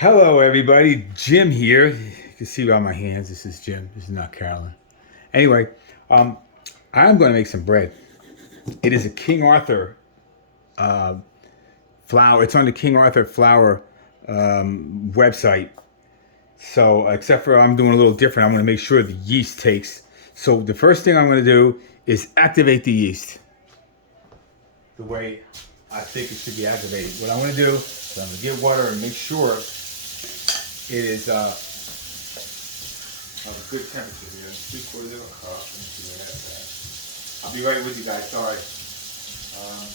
Hello, everybody. Jim here. You can see by my hands. This is Jim. This is not Carolyn. Anyway, um, I'm going to make some bread. It is a King Arthur uh, flour. It's on the King Arthur flour website. So, except for I'm doing a little different. I'm going to make sure the yeast takes. So, the first thing I'm going to do is activate the yeast the way I think it should be activated. What I'm going to do is I'm going to get water and make sure it is of a good temperature here. 3/4 of a cup. Let me see where that's at. I'll be right with you guys. Sorry. Um,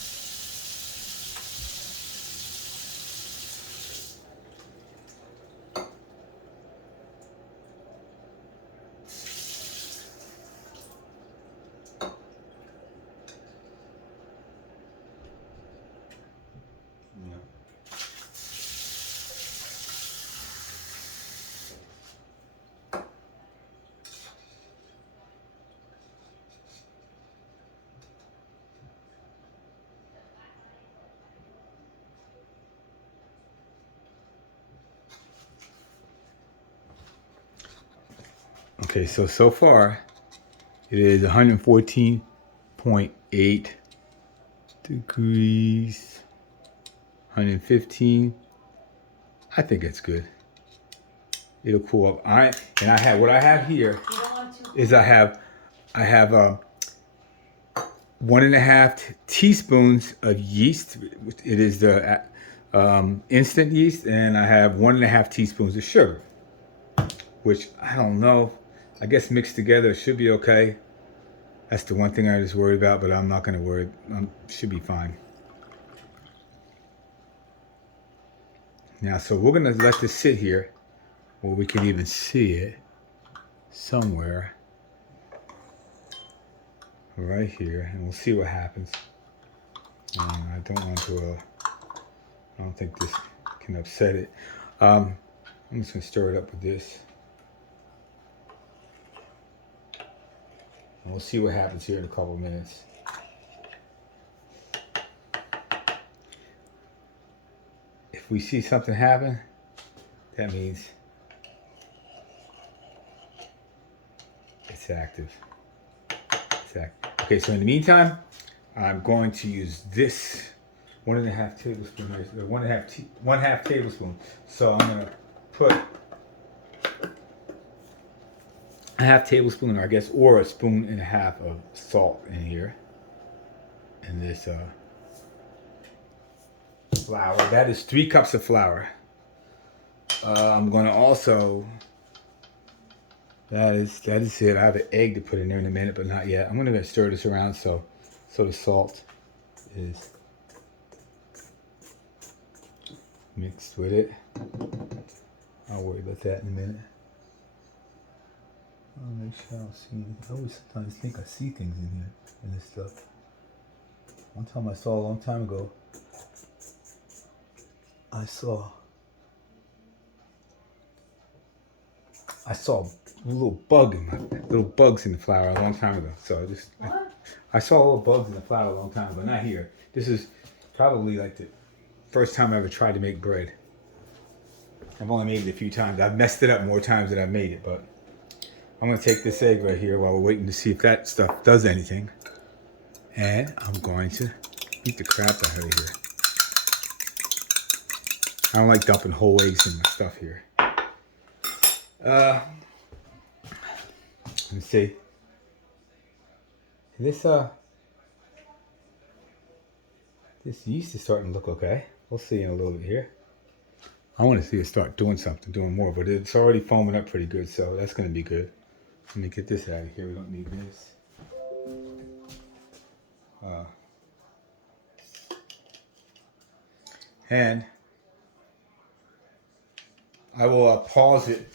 yeah. Okay, so far it is 114.8 degrees, 115. I think it's good. It'll cool up. I have what I have here is I have 1.5 teaspoons of yeast. It is the instant yeast, and I have 1.5 teaspoons of sugar, which I don't know. I guess mixed together it should be okay. That's the one thing I just worried about, but I'm not going to worry. Should be fine. Now, so we're going to let this sit here where we can even see it somewhere right here, and we'll see what happens. I don't want to, I don't think this can upset it. I'm just going to stir it up with this. And we'll see what happens here in a couple of minutes. If we see something happen, that means it's active. It's active. Okay, so in the meantime, I'm going to use this 1.5 tablespoon, one half tablespoon. So I'm going to put a half tablespoon, I guess, or 1.5 spoons of salt in here. And this flour. That is 3 cups of flour. I'm going to also. That is it. I have an egg to put in there in a minute, but not yet. I'm going to stir this around so the salt is mixed with it. I'll worry about that in a minute. I'll make sure I don't see anything. I always sometimes think I see things in here, in this stuff. One time I saw a long time ago, I saw little bugs in the flour a long time ago. So I saw little bugs in the flour a long time ago. Not here. This is probably like the first time I ever tried to make bread. I've only made it a few times. I've messed it up more times than I've made it, but I'm going to take this egg right here while we're waiting to see if that stuff does anything. And I'm going to beat the crap out of it here. I don't like dumping whole eggs in my stuff here. Let me see. This yeast is starting to look okay. We'll see in a little bit here. I want to see it start doing something, doing more, but it's already foaming up pretty good, so that's going to be good. Let me get this out of here. We don't need this. And I will pause it,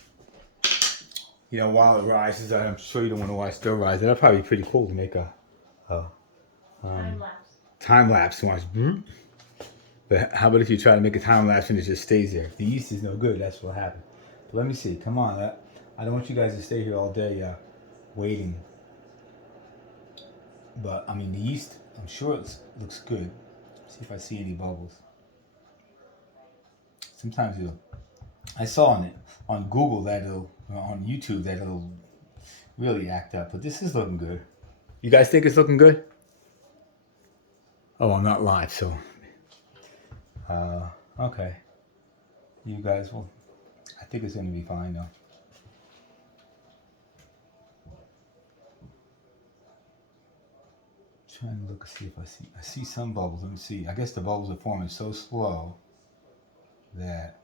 while it rises. I'm sure you don't want to watch it still rise. That'll probably be pretty cool to make a time lapse. But how about if you try to make a time lapse and it just stays there? If the yeast is no good, that's what happened. But let me see. Come on. I don't want you guys to stay here all day waiting. But, I mean, the yeast, I'm sure it looks good. See if I see any bubbles. Sometimes I saw on Google that on YouTube that it'll really act up, but this is looking good. You guys think it's looking good? Oh, I'm not live, so okay. You guys will. I think it's gonna be fine though. Trying to look see if I see some bubbles. Let me see. I guess the bubbles are forming so slow that.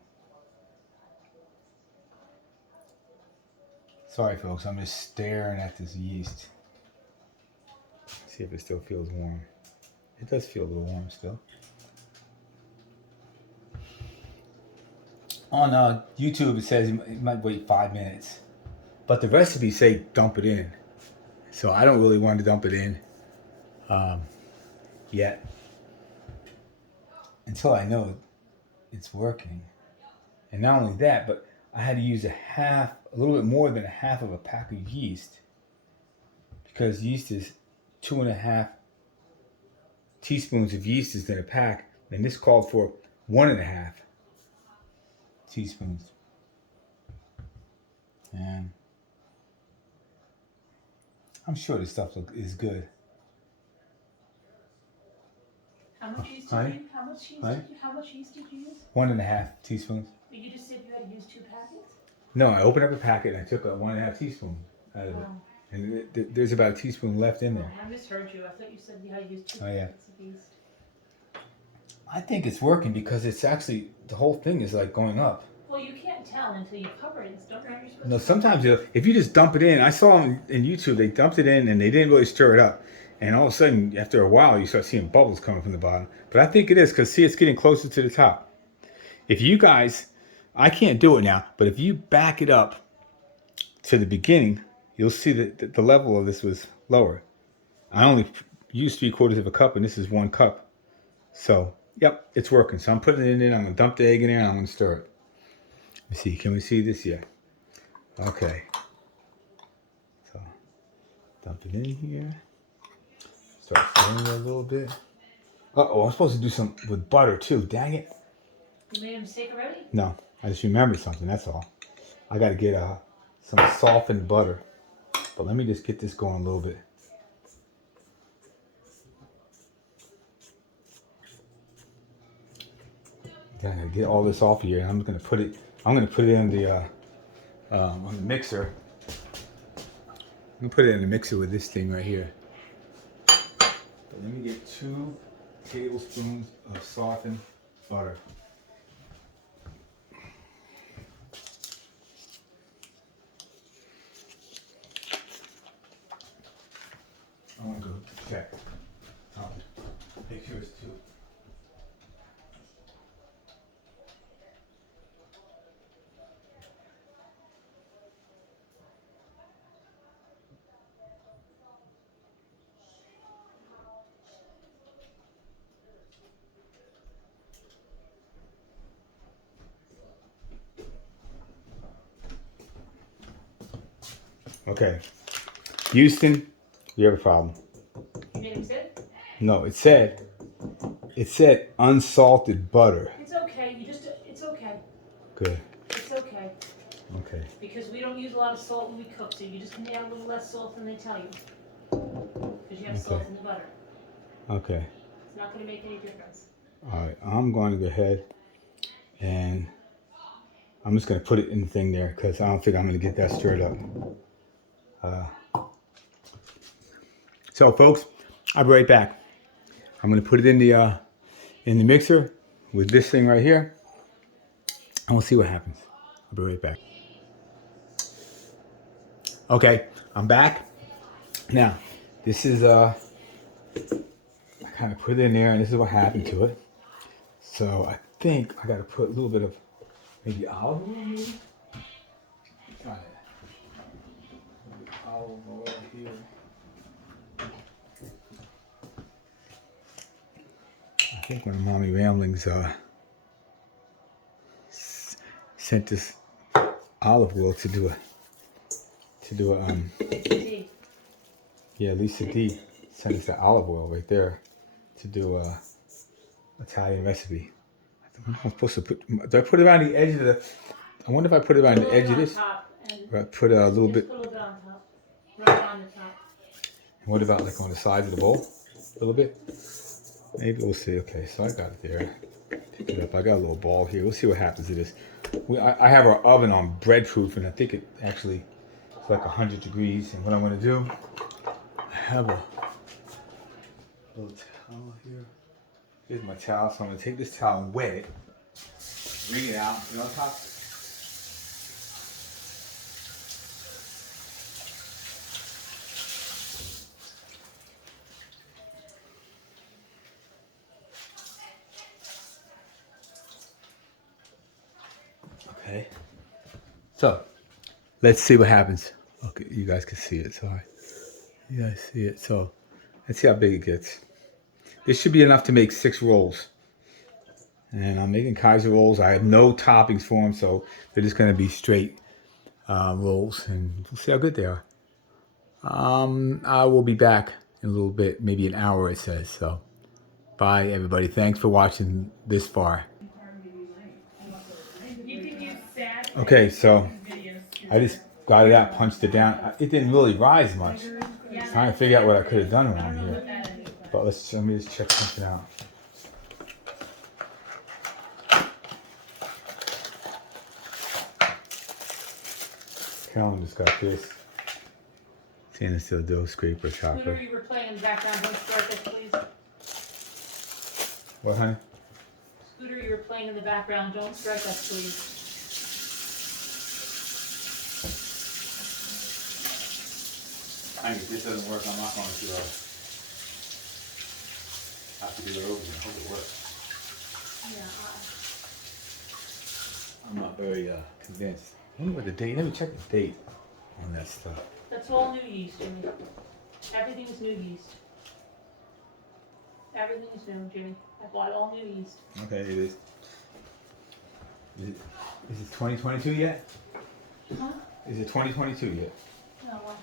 Sorry, folks. I'm just staring at this yeast. See if it still feels warm. It does feel a little warm still. On YouTube, it says it might wait 5 minutes, but the recipes say dump it in. So I don't really want to dump it in yet until I know it's working. And not only that, but I had to use a little bit more than a half of a pack of yeast because yeast is 2.5 teaspoons of yeast is in a pack, and this called for 1.5 teaspoons. And I'm sure this stuff is good. How much yeast did you? How much yeast did you use? 1.5 teaspoons. But you just said you had to use 2 packets. No, I opened up a packet and I took a 1.5 teaspoon out of it, and there's about a teaspoon left in there. I misheard you. I thought you said you had to use 2 packets of yeast. I think it's working because it's actually the whole thing is like going up. Well, you can't tell until you cover it. Don't you know you're supposed No, to? sometimes if you just dump it in, I saw in YouTube they dumped it in and they didn't really stir it up, and all of a sudden after a while you start seeing bubbles coming from the bottom. But I think it is because see, it's getting closer to the top. If you guys, I can't do it now, but if you back it up to the beginning, you'll see that the level of this was lower. I only used 3/4 of a cup, and this is 1 cup. So, yep, it's working. So I'm putting it in there. I'm gonna dump the egg in there, and I'm gonna stir it. Let me see. Can we see this yet? Okay. So, dump it in here. Start stirring it a little bit. Uh-oh, I'm supposed to do some with butter too. Dang it. You made a mistake already? No, I just remembered something. That's all. I got to get some softened butter. But let me just get this going a little bit. Then I gotta get all this off here. I'm gonna put it in the on the mixer. I'm gonna put it in the mixer with this thing right here. But let me get 2 tablespoons of softened butter. I want to go check. Make sure it's 2. Okay. Houston, you have a problem. You made a mistake? No, it said unsalted butter. It's okay. It's okay. Good. It's okay. Okay. Because we don't use a lot of salt when we cook, so you just can add a little less salt than they tell you. Because you have salt in the butter. Okay. It's not going to make any difference. All right. I'm going to go ahead and I'm just going to put it in the thing there because I don't think I'm going to get that stirred up. So, folks, I'll be right back. I'm going to put it in the mixer with this thing right here, and we'll see what happens. I'll be right back. Okay, I'm back. Now, this is I kind of put it in there, and this is what happened to it. So I think I got to put a little bit of maybe olive oil in here. Try it. Olive oil here. I think one of Mommy Rambling's sent this olive oil to do a Lisa D sent us the olive oil right there to do a Italian recipe. I'm supposed to put. Do I put it around the edge I wonder if I put it on Put a the little edge bit of on this. top and Or I put a little just bit. put a little bit on top. Right on the top. What about like on the sides of the bowl? A little bit? Maybe we'll see. Okay, so I got it there. Pick it up. I got a little ball here. We'll see what happens to this. I have our oven on bread proof, and I think it actually is like 100 degrees. And what I'm going to do, I have a little towel here. Here's my towel. So I'm going to take this towel and wet it, wring it out, put it on top. Okay. So let's see what happens. Okay, you guys can see it. Sorry. You guys see it. So let's see how big it gets. This should be enough to make 6 rolls. And I'm making Kaiser rolls. I have no toppings for them, so they're just going to be straight rolls. And we'll see how good they are. I will be back in a little bit, maybe an hour it says. So bye everybody. Thanks for watching this far. Okay, so I just got it out, punched it down. It didn't really rise much. Trying to figure out what I could have done around here. But let me just check something out. Carolyn just got this stainless steel dough scraper chopper. Scooter, you were playing in the background. Don't start this, please. What, honey? Scooter, you were playing in the background. Don't strike us, please. Honey, if this doesn't work, I'm not going to have to do it over again. I hope it works. Yeah. I'm not very convinced. I wonder what the date. Let me check the date on that stuff. That's all new yeast, Jimmy. Everything is new yeast. Everything is new, Jimmy. I bought all new yeast. Okay, it is. Is it 2022 yet? Huh? Is it 2022 yet? No, what?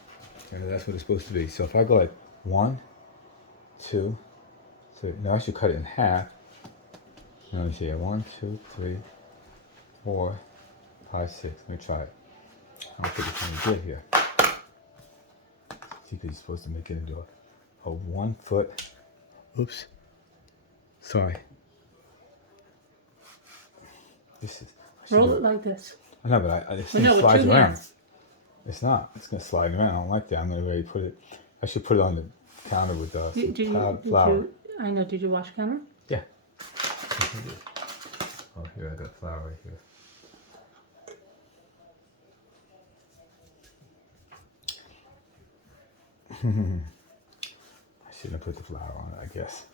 Okay, that's what it's supposed to be. So if I go like 1, 2, 3. No, I should cut it in half. Let me see. 1, 2, 3, 4, 5, 6. Let me try it. I'm gonna put this in good here. See, because you're supposed to make it into a 1 foot. Oops. Sorry. This is. Roll it like this. I know, but this thing No, with slides 2 around. hands. It's not. It's gonna slide around. I don't like that. I'm gonna really put it. I should put it on the counter with some flour. I know. Did you wash the counter? Yeah. Oh, here I got flour right here. I shouldn't have put the flour on it, I guess.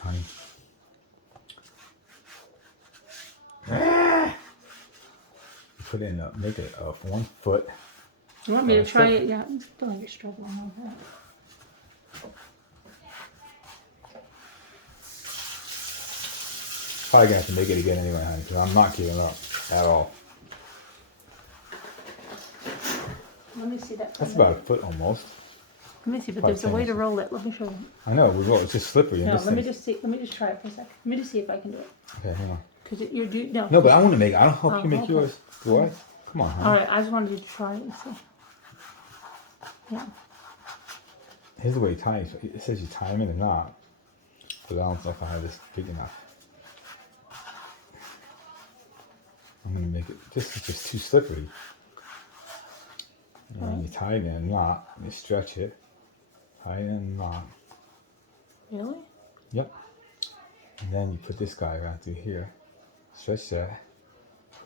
Honey. Put in make it 1 foot. You want me to try it? Yeah. Don't like you're struggling on that. Probably gonna have to make it again anyway, honey, because I'm not giving up at all. Let me see that. That's about a foot almost. Let me see, but Probably there's a way to 10 roll it. Let me show you. I know, it's just slippery. No, let me just see. Let me just try it for a second. Let me just see if I can do it. Okay, hang on. Because you're do no. No, but I want to make it. I don't help you make okay. yours. Do I? Come on, honey. All right, I just wanted you to try it and see. Yeah. Here's the way you tie it. It says you tie them in a knot, but I don't know if I have this big enough. I'm gonna make it. This is just too slippery. And you tie it in a knot. And you stretch it. Tie it in a knot. Really? Yep. And then you put this guy around through here. Stretch that.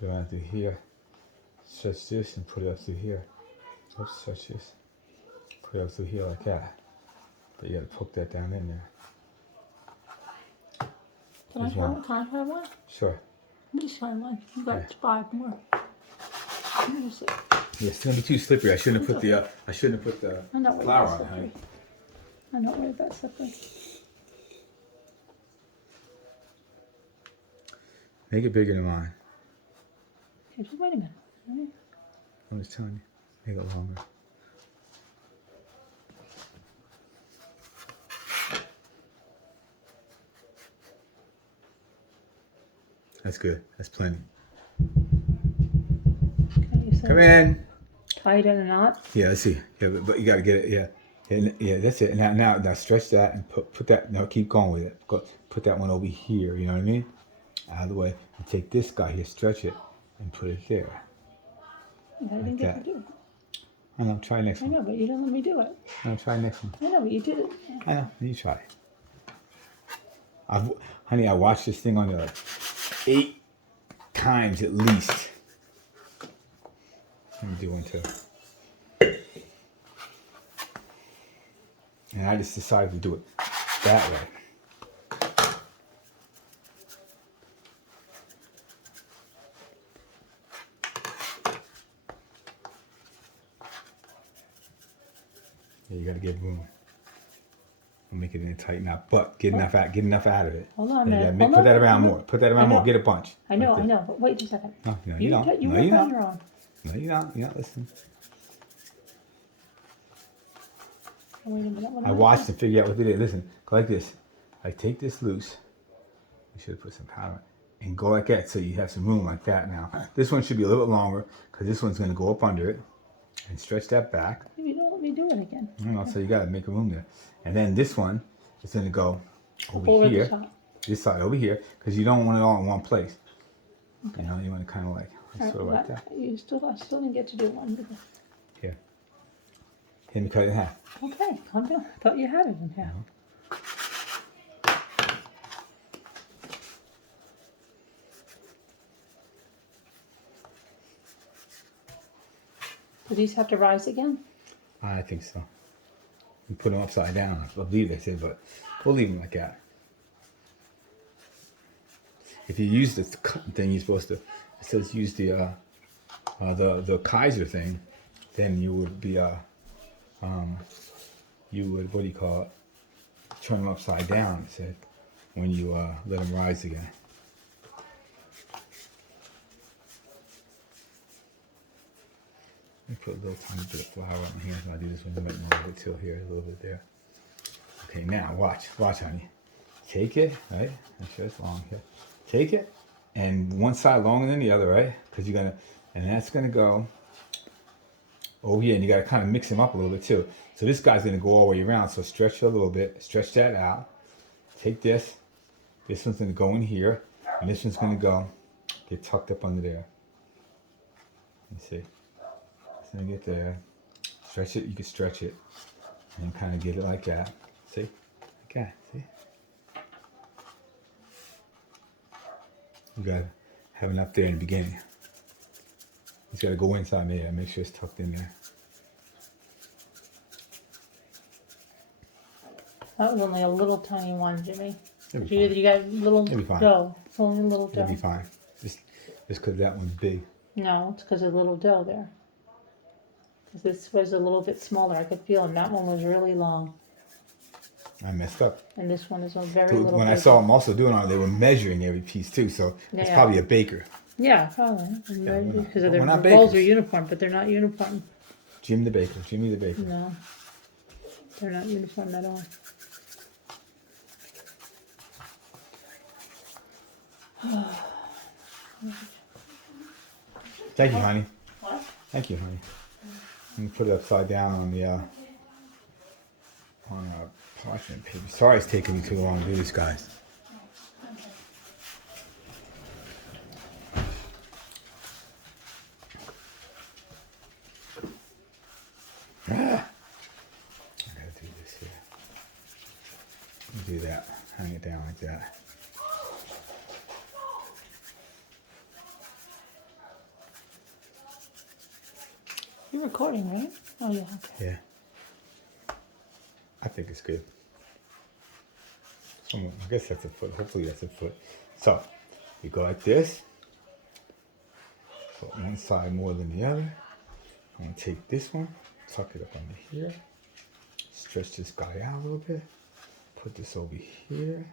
Put it around through here. Stretch this and put it up through here. Oops, stretch this. Put it up through here like that. But you gotta poke that down in there. Can I try one? Can I try one? Sure. Let me just try one. You got 5 more. Let me just see. Yeah, it's gonna be too slippery. I shouldn't have put the I'm not worried flour about on, honey. slippery. I'm not worried about slippery. Make it bigger than mine. Okay, just wait a minute. Right? I'm just telling you. Make it longer. That's good. That's plenty. Okay, you said Come in. tie it in a knot. Yeah, let's see. Yeah, but you got to get it. Yeah. And, yeah, that's it. Now stretch that and put that. No, keep going with it. Put that one over here. You know what I mean? Out of the way. And take this guy here, stretch it, and put it there. I didn't Like get that. to do it. I know. Try next I one. know, but you didn't let me do it. No, try next one. I know, but you did it. I know. You try. Honey, I watched this thing on there like 8 times at least. Let me do one too. And I just decided to do it that way. Yeah, you gotta get room. I'll make it in a tight knot, but get enough out of it. Hold on, Yeah, man. put that around more. Put that around more. Get a bunch. I know, Like I this. know. But wait a second. No, you You don't. work No, you on don't. your own. No, you don't. You're not listening. Oh, wait a minute. What I am watched and figured out what they did. Listen, go like this. I take this loose. You should have put some powder. And go like that so you have some room like that now. This one should be a little bit longer because this one's going to go up under it. And stretch that back. You don't let me do it again. You know, so you got to make a room there. And then this one is going to go over Over here. the top. This side over here because you don't want it all in one place. Okay. You know, you want to kind of like sort of like that. I still didn't get to do one. Here. Let me cut it in half. Okay, calm down. I thought you had it in half. Do these have to rise again? I think so. You put them upside down. I believe they said, but we'll leave them like that. If you use the cutting thing, you're supposed to. It says use the Kaiser thing, then you would be you would, what do you call it? Turn them upside down. It said when you let them rise again. Let me put a little tiny bit of flour on my hands when I do this one. You might more of it till here, a little bit there. Okay, now watch, honey. Take it, right? Make sure it's long here. Take it, and one side longer than the other, right? Because you're gonna, and that's gonna go. Oh yeah, and you gotta kind of mix them up a little bit too. So this guy's gonna go all the way around. So stretch it a little bit, stretch that out. Take this. This one's gonna go in here, and this one's gonna go get tucked up under there. You see. So get there, stretch it, you can stretch it, and kind of get it like that. See? Like that, see? You gotta have enough there in the beginning. It's gotta go inside there, make sure it's tucked in there. That was only a little tiny one, Jimmy. It'll be You got little It'll be fine. dough. It's only a little dough. It'll be fine. Just because that one's big. No, it's because of little dough there. Because this was a little bit smaller. I could feel, and that one was really long. I messed up. And this one is a very So little when I bigger. saw them also doing it, they were measuring every piece too. So it's Yeah. probably a baker. Yeah, probably. we're not- Because we're their not rolls are bakers. uniform, but they're not uniform. Jimmy the baker. No. They're not uniform at all. Thank you, honey. What? Thank you, honey. Let me put it upside down on the parchment paper. Sorry it's taking me too long to do this, guys. I gotta do this here. Do that. Hang it down like that. You're recording, right? Oh, yeah. Okay. Yeah. I think it's good. I guess that's a foot. Hopefully that's a foot. So, you go like this. Put one side more than the other. I'm going to take this one, tuck it up under here. Stretch this guy out a little bit. Put this over here.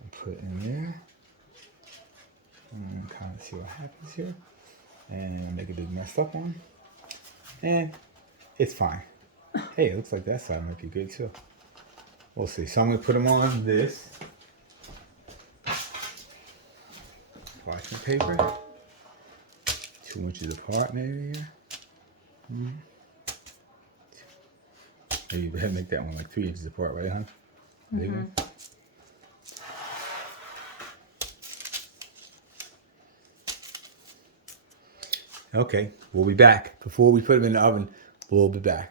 And put it in there. And kind of see what happens here. And make a big messed up one. And it's fine. Hey, it looks like that side might be good too. We'll see. So I'm going to put them on this. parchment paper. 2 inches apart, maybe. Maybe you better make that one like 3 inches apart, right, huh? Big one. Okay, we'll be back. Before we put them in the oven, we'll be back.